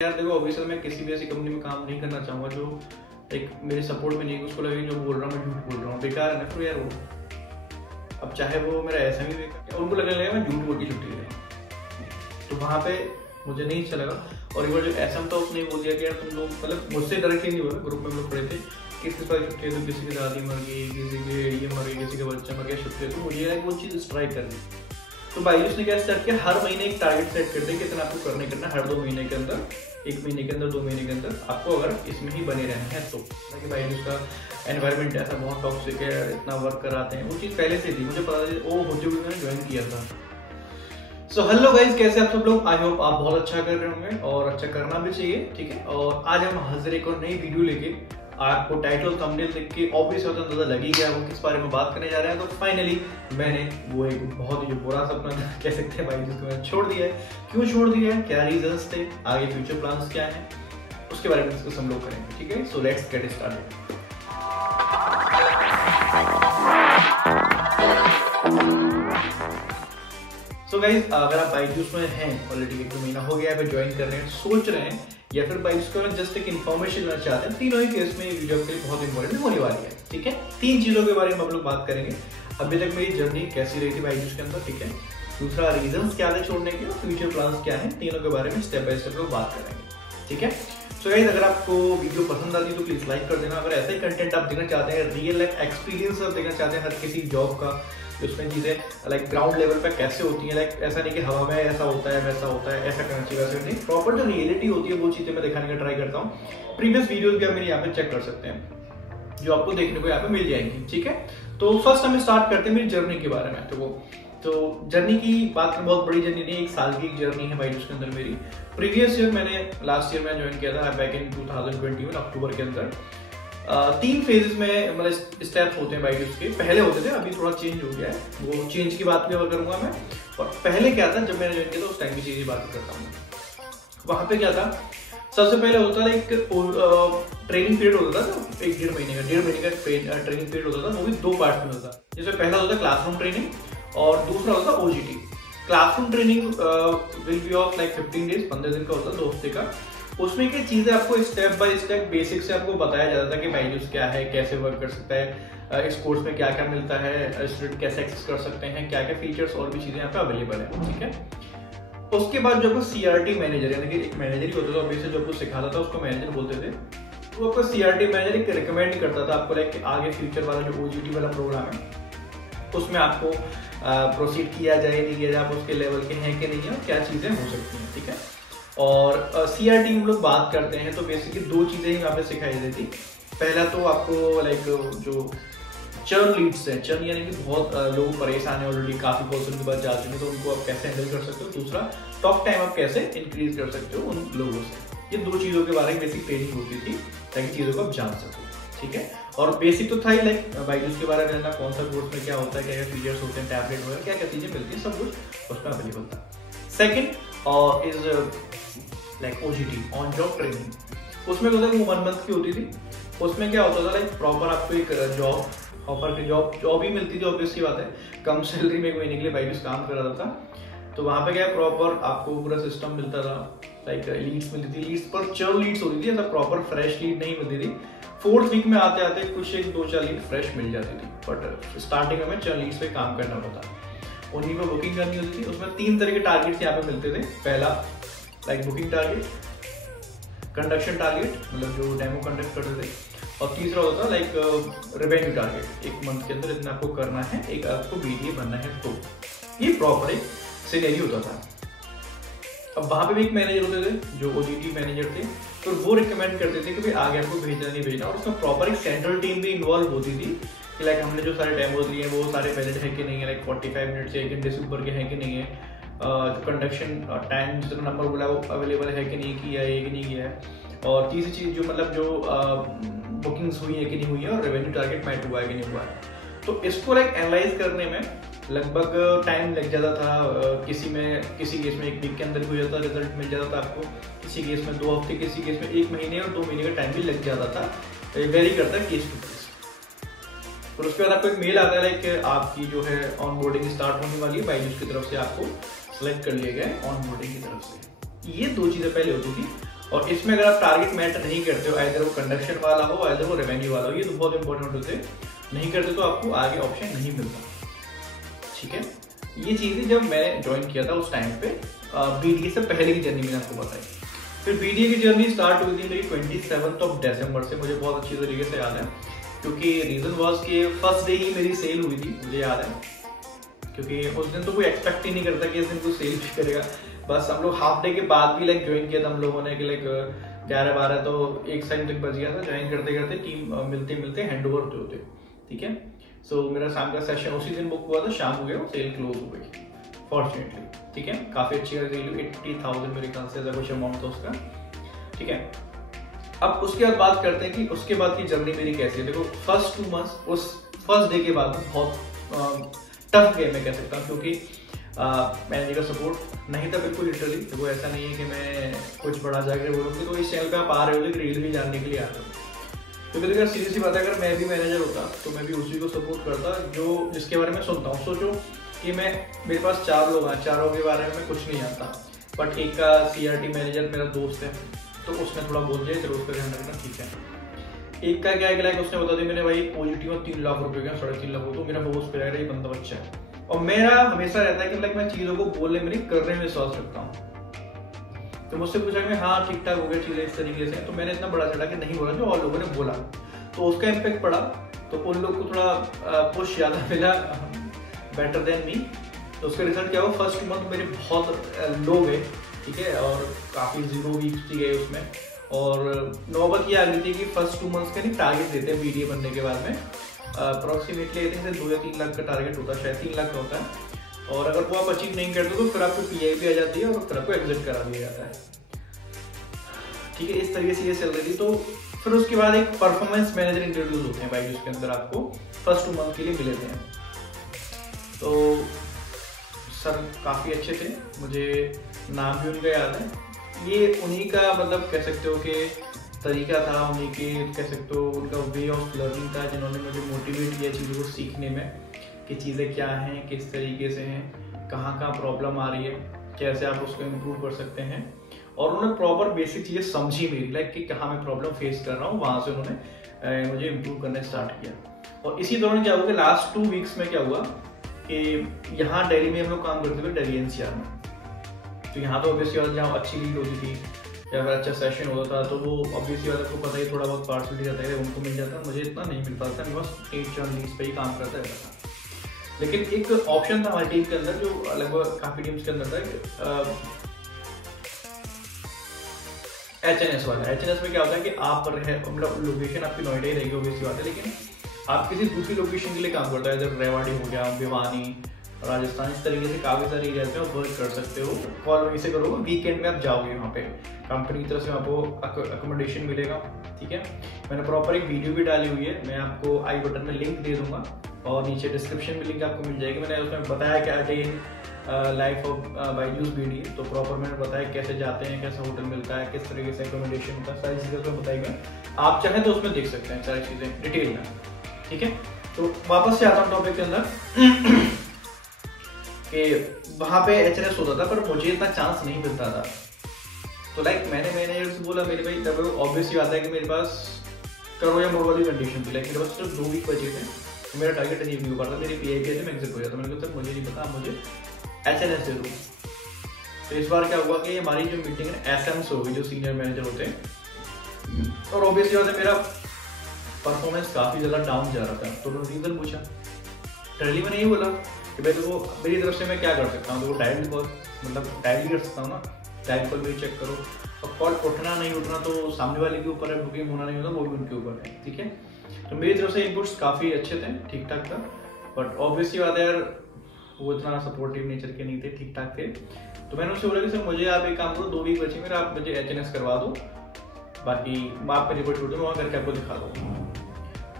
यार देखो ऑब्वियसली मैं किसी भी ऐसी कंपनी में काम नहीं करना चाहूँगा जो एक मेरे सपोर्ट में नहीं, उसको लगे जो बोल रहा हूँ मैं झूठ बोल रहा हूँ, बेकार है ना फिर यार वो। अब चाहे वो मेरा ऐसा भी बेकार, उनको लगेगा मैं झूठ बोल के छुट्टी ले, तो वहाँ पे मुझे नहीं अच्छा लगा। और एक बार जो ऐसा था उसने बोल दिया कि यार तुम लोग, मतलब मुझसे डायरेक्टली नहीं बोला, ग्रुप में हम लोग पढ़े थे कि किस बार छुट्टी है, तो किसी की दादी मर गई, किसी की ये मर गई, किसी का बच्चा मर गया, छुट्टी है। तो मुझे वो चीज़ स्ट्राइक कर दी। तो बाईजूस ने क्या स्टार्ट किया, हर महीने एक टारगेट सेट कर दे कि इतना आपको करने करना, हर 2 महीने के अंदर, 1 महीने के अंदर, 2 महीने के अंदर आपको अगर इसमें ही बने रहना है तो। ताकि बाईजूस का एनवायरनमेंट ऐसा बहुत टॉक्सिक है, इतना वर्क कराते हैं, वो चीज़ पहले से थी, मुझे पता था, वो होते हुए मैंने ज्वाइन किया था। सो हेलो गाइज, कैसे आप सब लोग? आई होप आप बहुत अच्छा कर रहे होंगे और अच्छा करना भी चाहिए, ठीक है। और आज हम हाजिर एक और नई वीडियो लेके, आपको टाइटल थंबनेल देख के ऑब्वियस होता अंदाजा लग ही गया वो किस बारे में बात करने जा रहे हैं। तो फाइनली मैंने वो एक बहुत ही जो बुरा सपना कह सकते हैं भाई, जिसको मैंने छोड़ दिया है। क्यों छोड़ दिया है, क्या रीजंस थे, आगे फ्यूचर प्लान्स क्या हैं, उसके बारे में डिस्कस हम लोग करेंगे, ठीक है। So let's get started. So guys, अगर आप बाईजूस में हैं ऑलरेडी, 1-2 महीना हो गया है, ज्वाइन कर रहे हैं, सोच रहे हैं, या फिर बाईजूस के बारे में जस्ट एक इन्फॉर्मेशन लेना चाहते हैं, तीनों ही केस में ये वीडियो आपके लिए बहुत इंपॉर्टेंट होने वाली है, ठीक है। 3 चीजों के बारे में हम लोग बात करेंगे। अभी तक मेरी जर्नी कैसी रही थी बाईजूस के अंदर, ठीक है। दूसरा, रीजंस क्या थे छोड़ने के, और फ्यूचर प्लान्स क्या है, तीनों के बारे में स्टेप बाय स्टेप लोग बात करेंगे, ठीक है। सो गाइस, अगर आपको वीडियो पसंद आती है तो प्लीज लाइक कर देना। अगर ऐसा ही कंटेंट आप देखना चाहते हैं, रियल लाइफ एक्सपीरियंस आप देखना चाहते हैं हर किसी जॉब का, उसमें चीजें लाइक ग्राउंड लेवल पे कैसे होती हैं, लाइक ऐसा नहीं कि हवा में ऐसा होता है, वैसा होता है, ऐसा करना चाहिए, वैसे नहीं, प्रॉपर जो रियलिटी होती है वो चीजें मैं दिखाने का ट्राई करता हूँ। प्रीवियस वीडियोस भी आप मेरे यहाँ पे चेक कर सकते हैं, जो आपको देखने को यहाँ पे मिल जाएंगी, ठीक है। तो फर्स्ट हम स्टार्ट करते हैं मेरी जर्नी के बारे में। तो जर्नी की बात में बहुत बड़ी जर्नी नहीं, 1 साल की एक जर्नी है बाईजूस के अंदर मेरी। प्रीवियस ईयर मैंने लास्ट ईयर में ज्वाइन किया था, बैक इन 2021 अक्टूबर के अंदर। 3 फेजेस में मतलब स्टेप्स होते हैं बाईजूस के, पहले होते थे, अभी थोड़ा चेंज हो गया है, वो चेंज की बात भी और करूंगा मैं। और पहले क्या था, जब मैंने ज्वाइन किया था उस टाइम की चीज की बात करता हूँ। वहां पे क्या था, सबसे पहले होता था एक ट्रेनिंग पीरियड होता था, 1-1.5 महीने का, 1.5 महीने का ट्रेनिंग पीरियड होता था, वो भी 2 पार्ट में होता था। जिसमें पहला होता था क्लासरूम ट्रेनिंग और दूसरा होता OGT. Classroom training will be of like 15 days, 15 दिन का होता है, 2 हफ्ते का। उसमें क्या चीजें आपको स्टेप बाय स्टेप बेसिक से आपको बताया जाता था कि बाईजूस क्या है, कैसे वर्क कर सकता है, इस कोर्स में क्या क्या मिलता है, स्टूडेंट कैसे एक्सेस कर सकते हैं, क्या क्या फीचर्स और भी चीजें यहाँ पे अवेलेबल है, ठीक है। उसके बाद जो आपको सीआरटी मैनेजर, यानी कि एक मैनेजर ही होता था ऑब्वियसली, जो आपको सिखाता था उसको मैनेजर बोलते थे। वो आपको सीआरटी मैनेजर एक रिकमेंड करता था आपको, लाइक आगे फ्यूचर वाला जो ओजीटी वाला प्रोग्राम है उसमें आपको प्रोसीड किया जाए नहीं किया जाए, आप उसके लेवल के हैं कि नहीं है, और क्या चीजें हो सकती हैं, ठीक है। और सीआरटी हम लोग बात करते हैं तो बेसिकली 2 चीजें ही यहाँ पे सिखाई जाती। पहला तो आपको लाइक जो चर्न लीड्स हैं, चर्न यानी कि बहुत लोग परेशान है ऑलरेडी, काफी पर्सन के पास जा चुके हैं, तो उनको आप कैसे हैंडल कर सकते हो। दूसरा, टॉक टाइम आप कैसे इंक्रीज कर सकते हो उन लोगों से। ये 2 चीजों के बारे में बेसिक ट्रेनिंग होती थी, ताकि चीजों को आप जान सको, ठीक है। और बेसिक तो था ही, लाइक बाईजूस के बारे में जानना, कौन सा कोर्स में क्या होता है, क्या क्या फीचर्स होते हैं, टैबलेट वगैरह क्या क्या चीजें मिलती है, सब कुछ उसमें अवेलेबल था। Second is like OGT, on job training. उसमें वो 1 मंथ की होती थी। उसमें क्या होता था, लाइक प्रॉपर आपको एक जॉब ऑफर की जॉब ही मिलती थी, ऑब्वियस सी बात है, कम सैलरी में 1 महीने के लिए बाईजूस काम कर रहा था। तो वहाँ पे क्या प्रॉपर आपको पूरा सिस्टम मिलता था, लाइक लीड्स मिलती थी, लीड्स पर चर्न लीड्स होती थी, ऐसा प्रॉपर फ्रेश लीड नहीं मिलती थी। 4th वीक में आते आते कुछ 1-2-4 लीड फ्रेश मिल जाती थी, बट स्टार्टिंग में चर्न लीड्स पे काम करना होता, उन्हीं पर बुकिंग करनी होती थी। उसमें 3 तरह के टारगेट्स यहाँ पे मिलते थे। पहला like booking target, conduction target, मतलब जो डेमो कंडक्ट करते थे, और तीसरा होता था लाइक रेवेन्यू टारगेट, 1 मंथ के अंदर इतना आपको करना है, एक आपको बीडीए बनना है। तो ये प्रॉपर एक सिनेरियो होता था। अब वहां पे भी एक मैनेजर होते थे जो ओजीटी मैनेजर थे, तो वो रिकमेंड करते थे कि भाई आगे आपको भेजना नहीं भेजना, और उसमें प्रॉपर एक सेंट्रल टीम भी इन्वॉल्व होती थी कि लाइक हमने जो सारे डेमोज लिए हैं वो सारे वैलिड है कि नहीं है, लाइक 45 मिनट से 1 घंटे से ऊपर के हैं कि नहीं है, कंडक्शन टाइम जितना नंबर बोला वो अवेलेबल है कि नहीं किया है कि नहीं किया है, और तीसरी चीज जो मतलब जो बुकिंग्स हुई है कि नहीं हुई है, और रेवेन्यू टारगेट मैच हुआ है कि नहीं हुआ है। तो इसको लाइक एनालाइज करने में लगभग टाइम लग जाता था। किसी केस में 1 वीक के अंदर भी हो जाता, रिजल्ट मिल जाता था आपको, किसी केस में 2 हफ्ते, किसी केस में 1 महीने और 2 महीने का टाइम भी लग जाता था, वेरी करता है केस टू केस। और उसके बाद आपको एक मेल आता है कि आपकी जो है ऑनबोर्डिंग स्टार्ट होने वाली है, बाईजूस की तरफ से आपको सेलेक्ट कर लिए गए ऑनबोर्डिंग की तरफ से। ये 2 चीजें पहले होती थी। और इसमें अगर आप टारगेट मैटर नहीं करते हो, आइदर वो कंडक्शन वाला हो आइदर वो रेवेन्यू वाला हो, ये तो बहुत इंपॉर्टेंट होते हैं, नहीं करते तो आपको आगे ऑप्शन नहीं मिलता। ठीक है, ये चीजें जब मैंने ज्वाइन किया था उस टाइम पे बीडीए से पहले की जर्नी मैंने आपको बताई। फिर बीडीए की जर्नी स्टार्ट हुई थी मेरी 27 दिसंबर से, मुझे बहुत अच्छी तरीके से याद है, क्योंकि रीजन वॉज कि फर्स्ट डे ही मेरी सेल हुई थी, मुझे याद है, क्योंकि उस दिन तो कोई एक्सपेक्ट ही नहीं करता कि इस दिन कोई सेल भी करेगा। बस हम लोग हाफ डे के बाद भी लाइक ज्वाइन किया था हम लोगों ने कि लाइक 11-12 तो एक टाइम तक बच गया था, ज्वाइन करते करते टीम मिलते मिलते हैंड ओवर होते होते। ठीक है, सो मेरा शाम का सेशन उसी दिन बुक हुआ था, शाम हो गया, सेल क्लोज हो गई फॉर्चुनेटली। ठीक है, काफी अच्छी सेल हुई, 80,000 मेरे ख्याल से कुछ अमाउंट था उसका। ठीक है, अब उसके बाद बात करते हैं कि उसके बाद की जर्नी मेरी कैसी है। देखो फर्स्ट 2 मंथ्स उस फर्स्ट डे के बाद बहुत टफ गए मैं कह सकता हूँ, क्योंकि मैनेजर का सपोर्ट नहीं था बिल्कुल लिटरली। तो वो ऐसा नहीं है कि मैं कुछ बड़ा जाकर बोलूँगी तो इस चैनल पे आप आ रहे हो कि रील भी जानने के लिए आ रहे हो, तो मेरी अगर सीधी सी बात है, अगर मैं भी मैनेजर होता तो मैं भी उसी को सपोर्ट करता जो जिसके बारे में सुनता हूँ। सोचो कि मेरे पास 4 लोग हैं, चारों के बारे में कुछ नहीं आता, बट एक का CRT मैनेजर मेरा दोस्त है तो उसने थोड़ा बोल दिया, चलो उसका ध्यान रखना, ठीक है। एक का क्या है कि उसने बता दिया मैंने भाई पॉजिटिव 3 लाख रुपए का 3.5 लाख, तो मेरा फोकस पे जाएगा ये बंदा बच्चा है। और मेरा हमेशा रहता है कि लाइक मैं चीजों को बोलने में नहीं करने में विश्वास रखता हूँ। तो मुझसे पूछा कि हाँ ठीक ठाक हो गया चीजें इस तरीके से, तो मैंने इतना बड़ा चढ़ा के नहीं बोला जो और लोगों ने बोला, तो उसका इम्पैक्ट पड़ा। तो उन लोग को थोड़ा पुश ज्यादा मिला बेटर देन मी, तो उसका रिजल्ट क्या हुआ, फर्स्ट मंथ मेरे बहुत लो गए। ठीक है, और काफी 0 वीक्स भी गए उसमें, और नौबत ये आ गई थी कि फर्स्ट 2 मंथ्स का नहीं टारगेट देते हैं बीडीए बनने के बाद में, अप्रोक्सीमेटली आई थिंक 2 या 3 लाख का टारगेट होता है, शायद 3 लाख का होता है। और अगर वो आप अचीव नहीं करते तो फिर आपको PIP आ जाती है और फिर आपको एग्जिट करा दिया जाता है। ठीक है, इस तरीके से ये चल रही थी। तो फिर उसके बाद एक परफॉर्मेंस मैनेजर इंट्रोड्यूस होते हैं भाई, जिसके अंदर आपको फर्स्ट 2 मंथ के लिए मिले थे। तो सर काफ़ी अच्छे थे, मुझे नाम भी उनका याद है। ये उन्हीं का मतलब कह सकते हो कि तरीका था, उन्हीं के कह सकते हो उनका वे ऑफ लर्निंग था, जिन्होंने मुझे मोटिवेट किया चीज़ों को सीखने में कि चीज़ें क्या हैं, किस तरीके से हैं, कहाँ कहाँ प्रॉब्लम आ रही है, कैसे आप उसको इम्प्रूव कर सकते हैं। और उन्होंने प्रॉपर बेसिक चीज़ें समझी मेरी लाइक कि कहाँ मैं प्रॉब्लम फेस कर रहा हूँ, वहाँ से उन्होंने मुझे इम्प्रूव करना स्टार्ट किया। और इसी दौरान क्या हुआ कि लास्ट 2 वीक्स में क्या हुआ कि यहाँ दिल्ली में हम लोग काम करते थे, दिल्ली NCR में। तो यहाँ तो ऑब्वियसली बात जहाँ अच्छी लीड होती थी या फिर अच्छा सेशन होता था तो वो ऑब्वियसली बात आपको पता ही थोड़ा बहुत पार्सलिटी रहता है, उनको मिल जाता, मुझे इतना नहीं मिल पाता था, बस 8-4 लीड्स पे ही काम करता रहता था। लेकिन एक ऑप्शन था हमारी टीम के अंदर जो लगभग काफी टीम्स के अंदर था, HNS वाला। HNS में क्या होता है कि आप मतलब लोकेशन आपकी नोएडा ही रहेगी ऑब्वियसली बात है, लेकिन आप किसी दूसरी लोकेशन के लिए काम करता है, जैसे रेवाड़ी हो गया, भिवानी, राजस्थान, इस तरीके से काफ़ी सारी एरियाज में आप वर्क कर सकते हो। कॉल वहीं से करोगे, वीकेंड में आप जाओगे वहाँ पे, कंपनी की तरफ से आपको अकोमोडेशन मिलेगा। ठीक है, मैंने प्रॉपर एक वीडियो भी डाली हुई है, मैं आपको आई बटन में लिंक दे दूंगा और नीचे डिस्क्रिप्शन में लिंक आपको मिल जाएगी। मैंने उसमें बताया क्या again life of Byju's BDA, तो प्रॉपर मैंने बताया कैसे जाते हैं, कैसे होटल मिलता है, किस तरीके से अकोमोडेशन होता है, सारी चीज़ें उसमें बताई गई। आप चाहें तो उसमें देख सकते हैं सारी चीज़ें डिटेल में। ठीक है, तो वापस से आता हूँ टॉपिक के अंदर कि वहाँ पे HNS होता था पर मुझे इतना चांस नहीं मिलता था। तो लाइक मैंने मैनेजर से बोला मेरे भाई तब ऑब्वियसली बात है कि मेरे पास करो या मोड़ वाली कंडीशन थी, लाइक मेरे पास सिर्फ 2 वीक बचे थे, तो मेरा टारगेट अचीव नहीं हो पा रहा था, मेरे PIP से मैं एग्जिट हो जाता। मैंने कहा सर मुझे नहीं पता, मुझे HNS दे दो। तो इस बार क्या हुआ कि हमारी जो मीटिंग है SMs हो गई, जो सीनियर मैनेजर होते हैं, और ऑब्वियसली बात है मेरा परफॉर्मेंस काफ़ी ज़्यादा डाउन जा रहा था। तो उन्होंने रीज़न पूछा, डायरेक्टली मैंने ये बोला कि भाई देखो मेरी तरफ से मैं क्या कर सकता हूँ, देखो डायरेक्ट कॉल मतलब डायरेक्ट कर सकता हूँ ना, डायरेक्ट कॉल मेरी चेक करो, और कॉल उठना नहीं उठना तो सामने वाले के ऊपर है, बुकिंग होना नहीं होना वो भी उनके ऊपर है। ठीक है, तो मेरी तरफ से इनपुट्स काफ़ी अच्छे थे, ठीक ठाक था, बट ऑब्वियसली बात है यार वो इतना सपोर्टिव नेचर के नहीं थे, ठीक ठाक थे। तो मैंने उससे बोला कि सर मुझे आप एक काम करो, 2 वीक बचे मेरा, आप मुझे HNS करवा दो, बाकी आप मेरी रिपोर्ट छोड़ दो, मैं वहाँ करके आपको दिखा दूँ।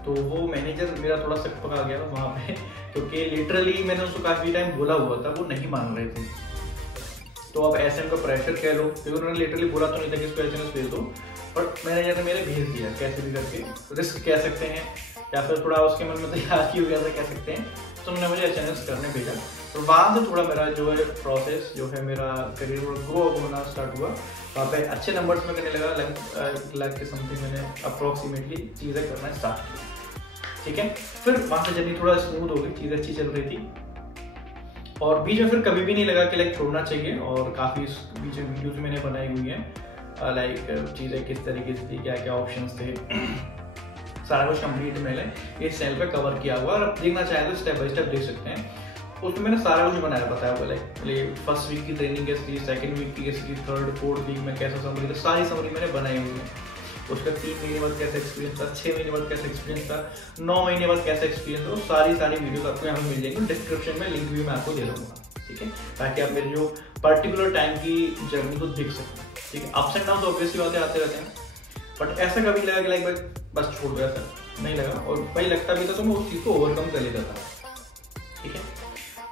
तो वो मैनेजर मेरा थोड़ा सक पका गया वहाँ पे, क्योंकि लिटरली मैंने उसको काफ़ी टाइम बोला हुआ था, वो नहीं मान रहे थे। तो अब SM का प्रेशर कह लो, क्योंकि उन्होंने लिटरली बोला तो नहीं था कि इसको HNS भेज दो, बट मैनेजर ने मेरे भेज दिया कैसे भी करके, रिस्क कह सकते हैं या फिर थोड़ा उसके मन में तो याद ही हो गया था कह सकते हैं। तो उन्होंने मुझे HNS करने भेजा, तो वहाँ से थोड़ा मेरा जो है प्रोसेस जो है मेरा करियर ग्रो होना स्टार्ट हुआ। वहाँ पे अच्छे नंबर्स में करने लगा, लाख के समथिंग मैंने अप्रोक्सीमेटली चीज़ें करना स्टार्ट की। ठीक है, फिर वहाँ से जर्नी थोड़ा स्मूथ हो गई, चीज़ें अच्छी चल रही थी और बीच में फिर कभी भी नहीं लगा कि लाइक छोड़ना चाहिए। और काफ़ी बीच में वीडियोज मैंने बनाई हुई हैं लाइक चीज़ें किस तरीके से थी, क्या क्या ऑप्शंस थे, सारा कुछ कंप्लीट मैंने इस चैनल पे कवर किया हुआ। और अब देखना चाहें तो स्टेप बाय स्टेप देख सकते हैं। उसमें मैंने सारा कुछ बनाया, बताया हुआ लाइक फर्स्ट वीक की ट्रेनिंग कैसी थी, सेकंड वीक की कैसी थी, थर्ड फोर्थ वीक में कैसा समरी था, सारी समरी मैंने बनाई हुई है। उसका 3 महीने बाद कैसा एक्सपीरियंस था, 6 महीने बाद कैसा एक्सपीरियंस था, 9 महीने बाद कैसा एक्सपीरियंस था, सारी वीडियोस आपको यहाँ मिल जाएंगी। डिस्क्रिप्शन में लिंक भी मैं आपको दे दूँगा। ठीक है, ताकि आप मेरे जो पर्टिकुलर टाइम की जर्नी को देख सकते हैं। ठीक है, अप्स एंड डाउन ऑब्वियसली बातें आते रहते हैं, बट ऐसा कभी लगा कि लाइक बस छोड़ दो, ऐसा नहीं लगा। और भाई लगता भी था तो मैं उस चीज़ को ओवरकम कर लेता था। ठीक है,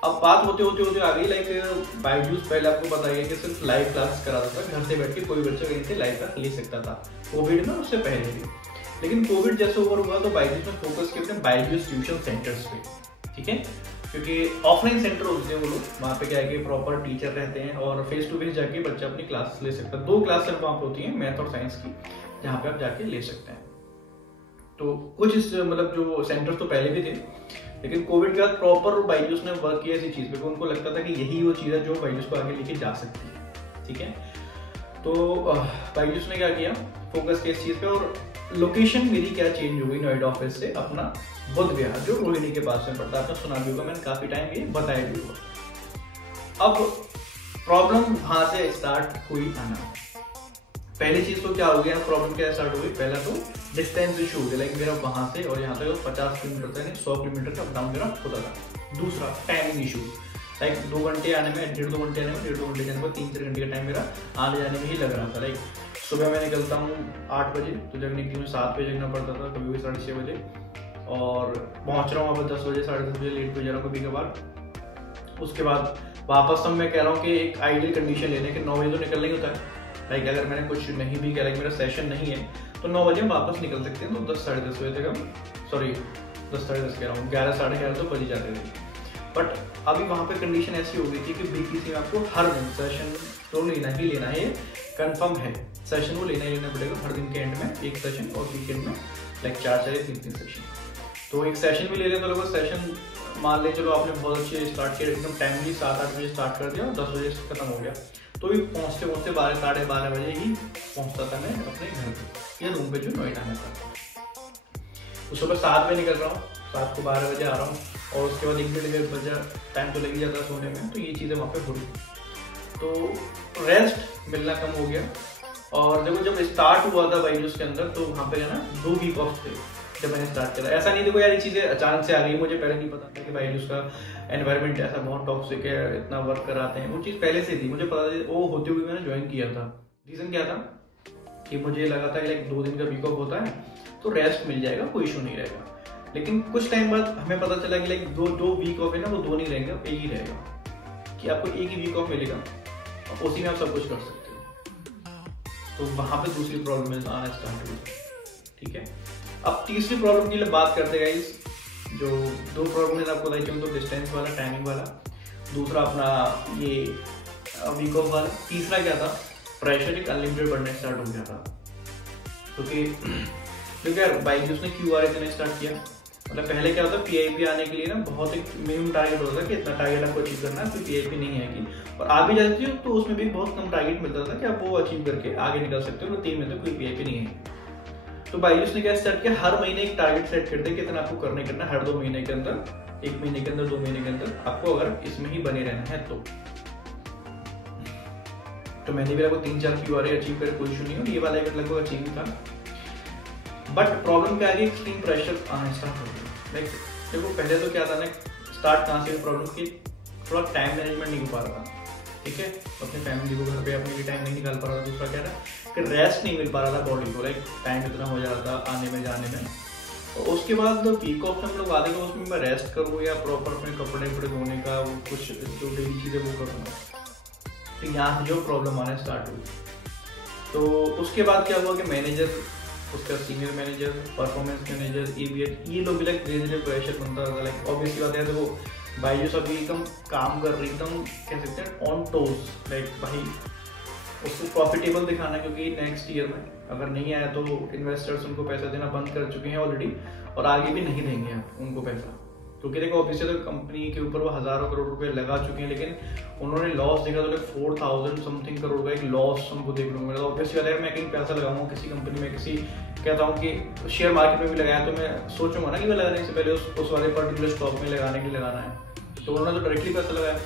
अब बात होते आ गई लाइक बायजूस पहले आपको पता है कि सिर्फ लाइव क्लास कराता था, घर से बैठ के कोई बच्चा कहीं से लाइव क्लास ले सकता था, कोविड में उससे पहले भी। लेकिन कोविड जैसे ओवर हुआ तो बायजूस ने फोकस किया अपने बायजूस ट्यूशन सेंटर्स पे। ठीक है, क्योंकि ऑफलाइन सेंटर होते हैं वो लोग, वहाँ पे क्या है कि प्रॉपर टीचर रहते हैं और फेस टू फेस जाके बच्चा अपनी क्लास ले सकता है। 2 क्लास सिर्फ वहाँ पे होती है, मैथ और साइंस की, जहाँ पे आप जाके ले सकते हैं। तो कुछ इस मतलब जो सेंटर्स तो पहले भी थे, लेकिन कोविड के बाद प्रॉपर बायजूस ने वर्क किया इसी चीज़ पे, उनको लगता था कि यही वो चीज़ है जो बायजूस को आगे लेके जा सकती है। ठीक है, तो बायजूस ने क्या किया, फोकस किया इस चीज़ पे। और लोकेशन मेरी क्या चेंज हो गई नोएडा ऑफिस से अपना बुद्ध विहार, जो रोहिणी के पास में पड़ता है। आपने सुना भी होगा, मैंने काफ़ी टाइम ये बताया भी होगा। अब प्रॉब्लम वहाँ से स्टार्ट हुई आना। पहली चीज तो क्या हो गया, प्रॉब्लम क्या स्टार्ट हो गई, पहला तो डिस्टेंस इशू हो गया, लाइक मेरा वहां से और यहाँ तक 50 किलोमीटर था, 100 किलोमीटर का अपडाउन मेरा होता था। दूसरा टाइमिंग इशू, लाइक 2 घंटे आने में, 1.5-2 घंटे आने में, 1.5-2 घंटे जाने में, 3-4 घंटे का टाइम मेरा आने जाने में ही लग रहा था। लाइक सुबह मैं निकलता हूँ 8 बजे, तो जगने के लिए 7 बजे जगना पड़ता था, कभी भी 6:30 बजे, और पहुँच रहा हूँ वहाँ पर 10 बजे, 10:30 बजे लेट हो जा रहा हूँ कभी कभार। उसके बाद वापस हम मैं कह रहा हूँ कि एक आइडियल कंडीशन लेने के 9 बजे तो निकलना ही होता है। लाइक अगर मैंने कुछ नहीं भी किया, मेरा सेशन नहीं है, तो 9 बजे हम वापस निकल सकते हैं। तो 10-10:30 बजे तक हम, सॉरी 10-10:30 कह रहा हूँ, 11-11:30 तो बज जाते थे। बट अभी वहाँ पे कंडीशन ऐसी हो गई थी कि बीटीसी में आपको हर दिन सेशन तो लेना ही लेना है, ये कन्फर्म है, सेशन वो लेना ही लेना पड़ेगा हर दिन के एंड में एक सेशन, और वीकेंड में लाइक 4-3 सेशन। तो एक सेशन भी ले लें तो लोगों सेशन मान ले चलो आपने बहुत अच्छे स्टार्ट किया, एकदम टाइमली 7-8 बजे स्टार्ट कर दिया और 10 बजे खत्म हो गया, तो ये पहुँचते 12-12:30 बजे ही पहुँचता था मैं अपने घर पे या रूम पे जो नोएडा में था। तो सुबह 7 बजे निकल रहा हूँ, 7 को 12 बजे आ रहा हूँ, और उसके बाद 1-1.5 बजे टाइम तो लग ही जाता सोने में। तो ये चीज़ें वहाँ पे हो रही, तो रेस्ट मिलना कम हो गया। और देखो जब स्टार्ट हुआ था बायजूस के अंदर, तो वहाँ पे है ना 2 वीक ऑफ थे जब मैंने स्टार्ट किया। ऐसा नहीं देखो यार ये चीज़ें अचानक से आ गई, मुझे पहले नहीं पता था कि बायजूस का एनवायरनमेंट ऐसा बहुत टॉक्सिक है, इतना वर्क कराते हैं, वो चीज़ पहले से थी मुझे पता था। वो होते हुए मैंने ज्वाइन किया था। रीज़न क्या था कि मुझे लगा था कि लाइक 2 दिन का वीक ऑफ होता है तो रेस्ट मिल जाएगा, कोई इशू नहीं रहेगा। लेकिन कुछ टाइम बाद हमें पता चला कि लाइक 2 वीक ऑफ है ना, वो 2 नहीं रहेंगे, एक ही रहेगा, कि आपको एक ही वीक ऑफ मिलेगा और उसी में आप सब कुछ कर सकते हो। तो वहाँ पे दूसरी प्रॉब्लम आना स्टार्ट हुई। ठीक है, अब तीसरी प्रॉब्लम की बात करते हैं गाइस। जो 2 प्रॉब्लम मैंने आपको बताई, तो डिस्टेंस वाला, टाइमिंग वाला, दूसरा अपना ये वीक ऑफ वाला, तीसरा क्या था, प्रेशर एक अनलिमिटेड बढ़ने स्टार्ट हो गया था। क्योंकि यार बायजूस ने QRA देना स्टार्ट किया। मतलब पहले क्या होता, PIP आने के लिए ना बहुत एक मिनिमम टारगेट होता था कि इतना टारगेट आपको अचीव करना है, फिर PIP नहीं आएगी, और आगे जाती है तो उसमें भी बहुत कम टारगेट मिलता था कि आप वो अचीव करके आगे निकल सकते हो, तो 3 महीने तक कोई PIP नहीं है। तो बायजूस ने क्या स्टार्ट किया, हर महीने एक टारगेट सेट कर दे कि इतना आपको करना है, हर 2 महीने के अंदर, 1 महीने के अंदर, 2 महीने के अंदर आपको अगर इसमें ही बने रहना है तो मैंने भी लगभग 3-4 QRA अचीव करे, कोई इशू नहीं हो, ये वाला लगभग अचीव था। बट प्रॉब्लम क्या है, एक्सट्रीम प्रेशर आना स्टार्ट हो गया। लाइक देखो पहले तो क्या था ना, स्टार्ट कहाँ से प्रॉब्लम की, थोड़ा टाइम मैनेजमेंट नहीं हो पा रहा था। ठीक है, अपनी फैमिली को घर पे अपने लिए टाइम नहीं निकाल पा रहा था। दूसरा क्या था कि रेस्ट नहीं मिल पा रहा था बॉडी को, लाइक टाइम इतना हो जा रहा था आने में जाने में। और उसके बाद वीक ऑफ में हम लोग वादे का उसमें मैं रेस्ट करूँ या प्रॉपर अपने कपड़े धोने का कुछ जो डेली चीज़ें वो करूँगा, तो यहाँ से जो प्रॉब्लम आना स्टार्ट हुई। तो उसके बाद क्या हुआ कि मैनेजर, उसका senior manager, performance manager, ABH, ये लोग भी लाइक धीरे धीरे प्रेशर बनता था। लाइक ऑब्वियसली बात है, तो वो बायजूस अभी एकदम काम कर रही, एकदम कह सकते हैं ऑन टोज, लाइक भाई उसको प्रॉफिटेबल दिखाना है, क्योंकि नेक्स्ट ईयर में अगर नहीं आया तो इन्वेस्टर्स उनको पैसा देना बंद कर चुके हैं ऑलरेडी, और आगे भी नहीं देंगे आप उनको पैसा, क्योंकि देखो ऑब्वियसली तो कंपनी के ऊपर वो हजारों करोड़ रुपए लगा चुके हैं, लेकिन उन्होंने लॉस देखा तो 4000 समथिंग करोड़ का एक लॉस हमको देखने को मिला। ऑब्वियसली अगर मैं कहीं पैसा लगाऊंगा किसी कंपनी में, किसी कहता हूँ कि शेयर मार्केट में भी लगाया, तो मैं सोचूंगा ना कि मैं लगाने से पहले उस वाले पर्टिकुलर स्टॉक में लगाने के लिए लगाना है। तो उन्होंने तो डायरेक्टली पैसा लगाया।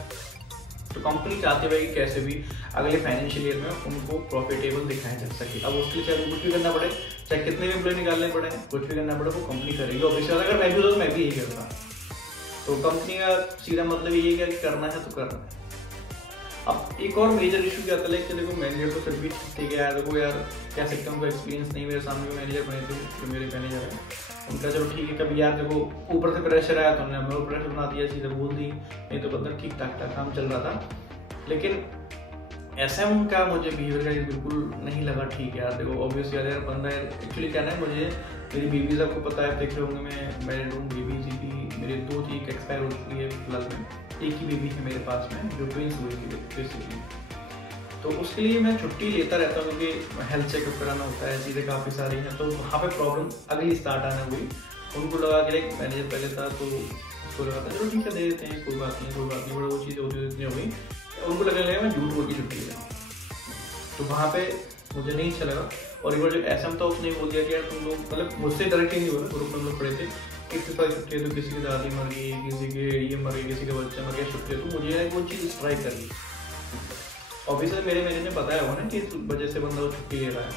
तो कंपनी चाहती है कि कैसे भी अगले फाइनेंशियल ईयर में उनको प्रॉफिटेबल दिखाया जा सके। अब उसके लिए चाहे कुछ भी करना पड़े, चाहे कितने भी एम्प्लॉय निकालने पड़े, कुछ भी करना पड़े, वो कंपनी करेगी। ऑब्वियसली अगर मैं भी होता तो मैं भी यही करता। तो कंपनी का सीधा मतलब ये है कि करना है तो करना है। अब एक और मेजर इशू क्या आता है कि देखो मैनेजर तो फिर भी ठीक है यार, देखो यार कह सकते हैं उनको एक्सपीरियंस नहीं, मेरे सामने मैनेजर बने थे जो मेरे मैनेजर है उनका, चलो ठीक है कभी यार देखो ऊपर से प्रेशर आया तो उन्होंने हमें प्रेशर बना दिया, चीज़ें बोल दी, नहीं तो मतलब ठीक ठाक काम चल रहा था। लेकिन SM का मुझे बिहेवियर का बिल्कुल नहीं लगा ठीक है यार। देखो ऑब्वियसली यार बंदा एक्चुअली क्या है, मुझे मेरी बीवी आपको पता है, देख रहे होंगे मैं मैरिड हूँ, बेबी मेरे 2 चीज एक्सपायर हो चुकी है फिलहाल में, एक ही बेबी है मेरे पास में जो ट्विंस हुई थी बेसिकली। तो उसके लिए मैं छुट्टी लेता रहता हूँ क्योंकि हेल्थ चेकअप कराना होता है, चीज़ें काफ़ी सारी हैं। तो वहाँ पे प्रॉब्लम अगली स्टार्ट आना हुई, उनको लगा कि मैनेजर पहले था तो उसको लगा था चलो ठीक है दे देते हैं, कोई बात नहीं बड़ा वो चीज़ें होती इतनी हो गई, उनको लगने लगा मैं झूठ बोल के छुट्टी ले रहा हूँ। तो वहाँ पे मुझे नहीं अच्छा लगा। और एक बार जो SM था उसने बोल दिया कि यार तुम लोग मतलब मुझसे डायरेक्टली नहीं बोला, ग्रुप में हम लोग खड़े थे, कितनी सारी छुट्टी है, तो किसी की दादी मर गई, किसी के ये मर गई, किसी का बच्चा मर गया, छुट्टी है। तो मुझे वो चीज़ स्ट्राइक कर ली। ऑब्वियसली मेरे मैनेजर ने बताया होगा ना कि इस वजह से बंदा वो छुट्टी ले रहा है।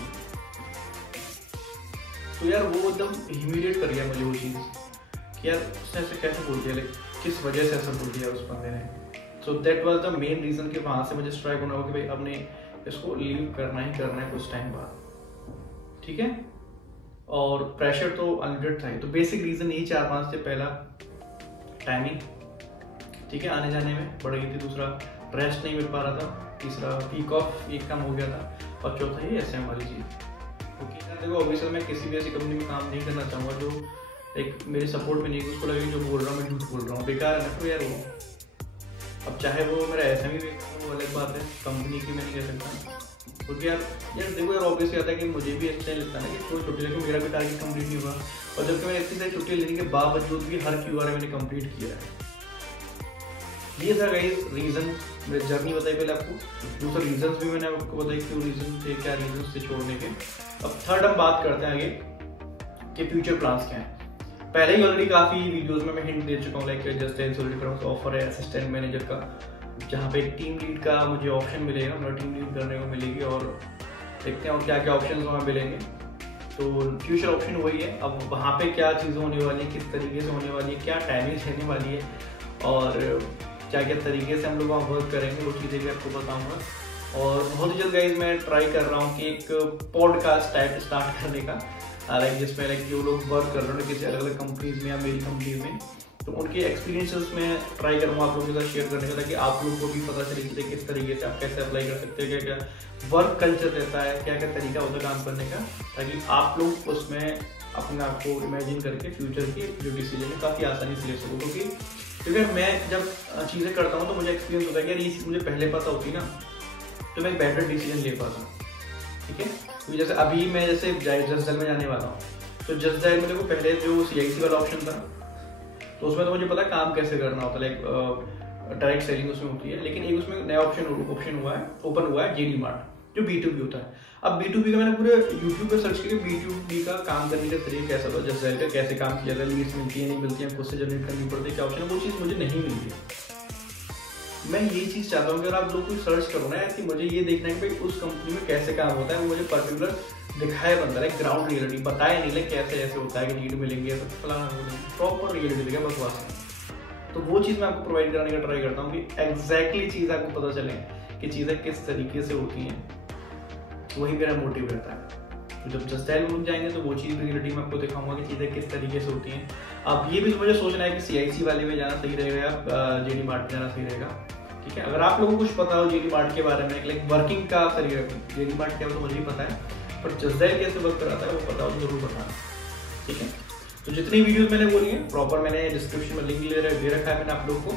तो यार वो एकदम ह्यूमिलिएट कर गया मुझे वो चीज़ कि यार उसने ऐसे कैसे बोल दिया, किस वजह से ऐसा बोल दिया उस बंदे ने। So that was the main reason कि वहाँ से मुझे स्ट्राइक होना होगा कि भाई अब ने इसको लीव करना ही करना है कुछ टाइम बाद, ठीक है। और प्रेशर तो अनलिमिटेड था ही। तो बेसिक रीज़न यही 4-5 से पहला टाइमिंग, ठीक है, आने जाने में बढ़ गई थी, दूसरा रेस्ट नहीं मिल पा रहा था, तीसरा वीक ऑफ एक कम हो गया था, और चौथा ये SM वाली चीज़। ओके यार देखो ऑब्वियसली मैं किसी भी ऐसी कंपनी में काम नहीं करना चाहूँगा जो एक मेरे सपोर्ट में नहीं, उसको लगे जो बोल रहा हूँ मैं झूठ बोल रहा हूँ, बेकार है ना। तो यार वो अब चाहे वो मेरा SM ही वो अलग बात है, कंपनी की मैं नहीं कह सकता। क्योंकि यार देखो यार ऑब्वियसली आता है कि मुझे भी अच्छा नहीं लगता ना कि कोई छुट्टी लेके मेरा भी टारगेट कंप्लीट नहीं हुआ, और जबकि मैंने इतनी सारी छुट्टी लेने के बावजूद भी हर QR मैंने कंप्लीट किया है। ये था गाइस रीज़न, मेरी जर्नी बताई पहले आपको, दूसरा रीजंस भी मैंने आपको बताई क्यों रीजन थे, क्या रीजन थे छोड़ने के। अब थर्ड हम बात करते हैं आगे कि फ्यूचर प्लान्स क्या हैं। पहले ही ऑलरेडी काफ़ी वीडियोस में मैं हिंट दे चुका हूँ, लाइक जस्ट एज ऑफर है असिस्टेंट मैनेजर का, जहाँ पे एक टीम लीड का मुझे ऑप्शन मिलेगा, मेरा टीम लीड करने को मिलेगी, और देखते हैं और क्या क्या ऑप्शन वहाँ मिलेंगे। तो फ्यूचर ऑप्शन वही है। अब वहाँ पे क्या चीज़ें होने वाली है, किस तरीके से होने वाली है, क्या टाइमिंग रहने वाली है, और क्या क्या तरीके से हम लोग वहाँ वर्क करेंगे, वो चीज़ें भी आपको बताऊँगा। और बहुत ही जल्द गाइस मैं ट्राई कर रहा हूँ कि एक पॉडकास्ट टाइप स्टार्ट करने का, लाइक जिसमें लाइक जो लोग वर्क कर रहे हैं किसी अलग अलग कंपनीज में या मेरी कंपनीज में, तो उनके एक्सपीरियंसेस में ट्राई करूँगा आप लोगों के साथ शेयर करने का, ताकि आप लोगों को भी पता चले कि किस तरीके से आप कैसे अप्लाई कर सकते हैं, क्या क्या वर्क कल्चर रहता है, क्या क्या तरीका होता है काम करने का, ताकि आप लोग उसमें अपने आप को इमेजिन करके फ्यूचर की जो डिसीजन है काफ़ी आसानी से ले सको। क्योंकि मैं जब चीज़ें करता हूँ तो मुझे एक्सपीरियंस होता है कि यार ये चीज़ मुझे पहले पता होती ना तो मैं बेटर डिसीजन ले पाता, ठीक है। क्योंकि जैसे अभी मैं जैसे जसडैल में जाने वाला हूँ, तो जसडैल में देखो पहले जो CIC वाला ऑप्शन था, तो उसमें तो मुझे पता काम कैसे करना होता है, लाइक डायरेक्ट सेलिंग उसमें होती है। लेकिन एक उसमें नया ऑप्शन हुआ है, ओपन हुआ है JD Mart, जो B2B होता है। अब B2B का मैंने पूरे YouTube पे सर्च किया B2B का काम करने का तरीका कैसा होता है, जसडैल का कैसे काम किया जाता है, लीड्स मिलती है नहीं मिलती है, खुद से जनरेट करनी पड़ती है, क्या ऑप्शन है, वो चीज़ मुझे नहीं मिली है। मैं ये चीज़ चाहता हूँ कि अगर आप लोग कोई सर्च करो ना कि मुझे ये देखना है कि भाई उस कंपनी में कैसे काम होता है, वो मुझे पर्टिकुलर दिखाए बंदा, लाइक ग्राउंड रियलिटी बताए नहीं, लाइक कैसे ऐसे होता है कि लीड मिलेंगे तो फलाना प्रॉपर रियलिटी दिखा बस वास्तव। तो वो चीज़ मैं आपको प्रोवाइड कराने का ट्राई करता हूँ कि एग्जैक्टली चीज़ आपको पता चले कि चीज़ें किस तरीके से होती हैं, वही मेरा मोटिव रहता है। तो जब जसडैल में जाएंगे तो वो चीज़ रियलिटी में आपको दिखाऊंगा कि चीज़ें किस तरीके से होती हैं। अब ये भी मुझे सोचना है कि CIC वाले में जाना सही रहेगा या JD Mart में जाना सही रहेगा, ठीक है। अगर आप लोगों को कुछ पता हो JD Mart के बारे में, लाइक वर्किंग का तरीका, JD Mart क्या तो मुझे भी पता है, पर जसडैल कैसे वर्क कराता है वो पता हो तो जरूर बताना, ठीक है। तो जितनी वीडियोस मैंने बोली है प्रॉपर मैंने डिस्क्रिप्शन में लिंक दे रखा है मैंने आप लोग को,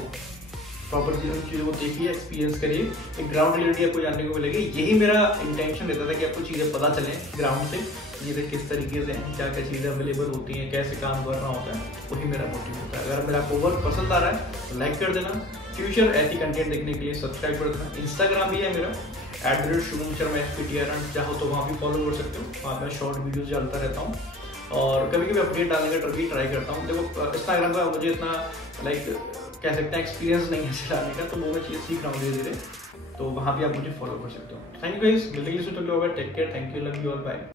प्रॉपर चीज़ों को देखिए, एक्सपीरियंस करिए, एक ग्राउंड रियलिटी आपको जानने को मिलेगी। यही मेरा इंटेंशन रहता था कि आपको चीज़ें पता चलें ग्राउंड से, चीज़ें किस तरीके से हैं, क्या क्या चीज़ें अवेलेबल होती हैं, कैसे काम करना होता है, वही मेरा मोटिव होता है। अगर मेरा आपको वर्क पसंद आ रहा है तो लाइक कर देना, फ्यूचर ऐसी कंटेंट देखने के लिए सब्सक्राइब कर देना। इंस्टाग्राम भी है मेरा @शुभम शर्मा SPTR, चाहो तो वहाँ भी फॉलो कर सकते हो, वहाँ मैं शॉर्ट वीडियोज़ डालता रहता हूँ और कभी कभी अपडेट डालने का ट्राई करता हूँ। देखो इंस्टाग्राम का मुझे इतना कह सकते हैं एक्सपीरियंस नहीं है चलाने का, तो वो मैं चीज़ सीख रहा हूँ धीरे धीरे, तो वहाँ भी आप मुझे फॉलो कर सकते हो। थैंक यू गाइस, मिलते हैं take care, thank you, love you all, bye.